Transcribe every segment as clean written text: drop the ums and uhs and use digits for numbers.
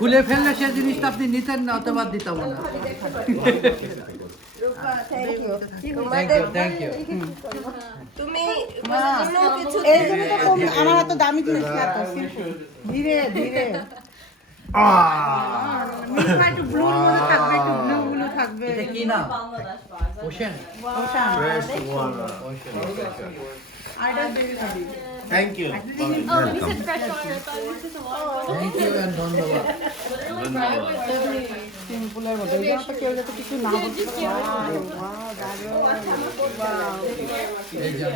খুলে ফেললে সেই জিনিসটা আপনি নিতেন না, অথবা দিতাম না। Thank you. তুমি আমার এত দামি জিনিস না তো, ধীরে ধীরে একটু ব্লুর মধ্যে থাকবে, একটু ব্লু ব্লু থাকবে। এটা কি নাম? Ocean. Thank you. Thank you and ধন্যবাদ। সিম্পলের মধ্যে এই জামাটা কেউ যাতে কিছু না বলতে এই যে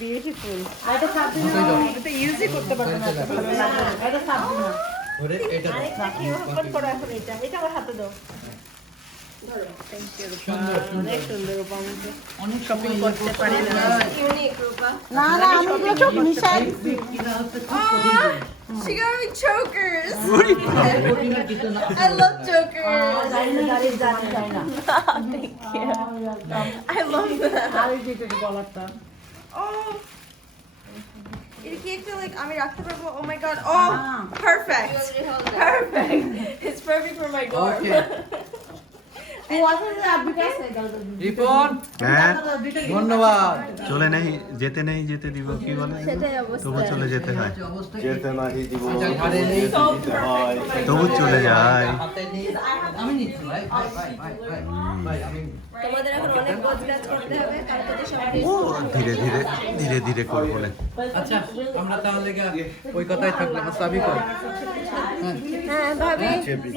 বিউটিফুল। এটা সাবধান, এটা ইউজই করতে পারবে না, ভালো লাগবে না। এটা সাবধান না ধরে এটা দাও। কি ওপেন করো এখন, এটা আমার হাতে দাও। অনেক সুন্দর রূপা, অনেক শপিং করতে পারি না। ইউনিক রূপা। না না, আমি এগুলো সব মিশাই কিনা হচ্ছে খুব কঠিন। She got me chokers. কঠিন আর কিছু না। I love chokers. দাঁড়িয়ে জানি যায় না। Thank you. I love that. আর এই যে গলাটা Oh. এটা কি একটা like আমি রাখতে পারবো? Oh my god. Oh, perfect. Perfect. It's perfect for my door. Okay. Ripon, হ্যাঁ ধন্যবাদ। চলে নেই, যেতে নেই, যেতে দিব কি বলে, তবু চলে যেতে হয়, অবস্থা যেতে নাহি দিব, ঘাড়ে নেই, দিতে হয়। তবু চলে যায়। হাতে নেই। আমি নিচ্ছি ভাই, ভাই আমি তোমাদের এখন অনেক গোছগাছ করতে হবে, কালকে সবাই ও ধীরে ধীরে ধীরে ধীরে করবো না। আচ্ছা, আমরা তাহলে ওই কথাই থাকলাম। সাবি কই? হ্যাঁ ভাবি পিছে পিছে